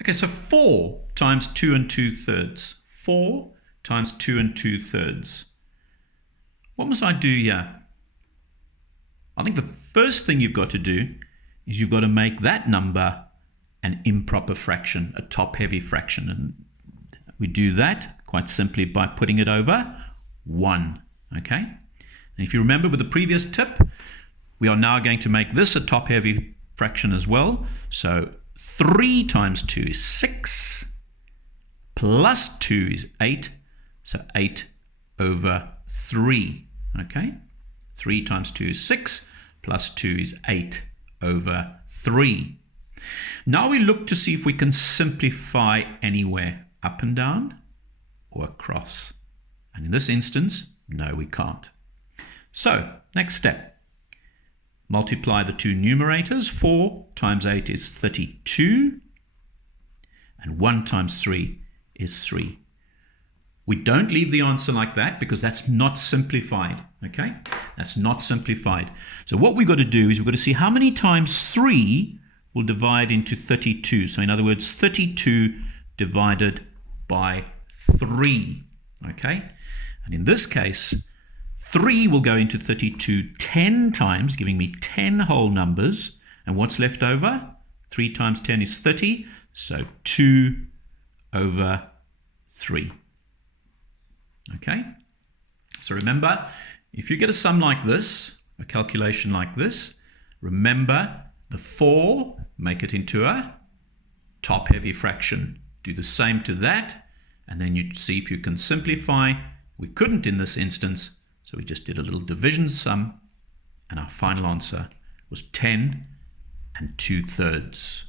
Okay, so 4 times 2 2/3. 4 times 2 2/3. What must I do here? I think the first thing you've got to do is you've got to make that number an improper fraction, a top-heavy fraction. And we do that quite simply by putting it over 1. Okay? And if you remember with the previous tip, we are now going to make this a top-heavy fraction as well. So 3 times 2 is 6, plus 2 is 8, so 8 over 3, okay? 3 times 2 is 6, plus 2 is 8 over 3. Now we look to see if we can simplify anywhere, up and down or across. And in this instance, no, we can't. So, next step. Multiply the two numerators. 4 times 8 is 32. And 1 times 3 is 3. We don't leave the answer like that because that's not simplified. Okay? That's not simplified. So what we've got to do is we've got to see how many times 3 will divide into 32. So in other words, 32 divided by 3. Okay? And in this case, 3 will go into 32 10 times, giving me 10 whole numbers. And what's left over? 3 times 10 is 30. So 2 over 3. Okay? So remember, if you get a sum like this, a calculation like this, remember the 4, make it into a top-heavy fraction. Do the same to that, and then you see if you can simplify. We couldn't in this instance, so we just did a little division sum, and our final answer was 10 2/3.